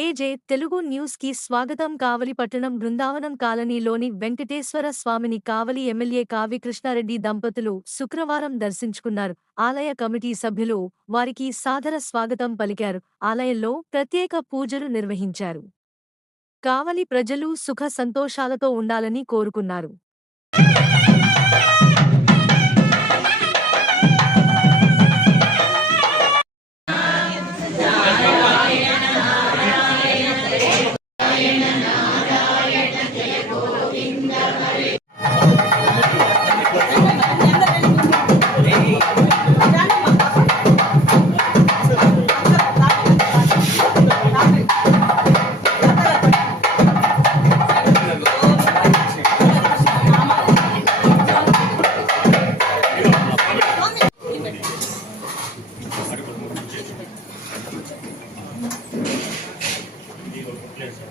ఏజే Telugu news కి స్వాగతం. కావలి పట్టణం బృందావనం కాలనీలోని వెంకటేశ్వర స్వామిని కావలి ఎమ్మెల్యే కావ్య కృష్ణారెడ్డి దంపతులు శుక్రవారం దర్శించుకున్నారు. ఆలయ కమిటీ సభ్యులు వారికి సాదర స్వాగతం పలికారు. ఆలయంలో ప్రత్యేక పూజలు నిర్వహించారు. కావలి ప్రజలు సుఖ సంతోషాలతో ఉండాలని కోరుకున్నారు.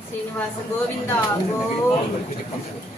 శ్రీనివాస గోవింద గోవింద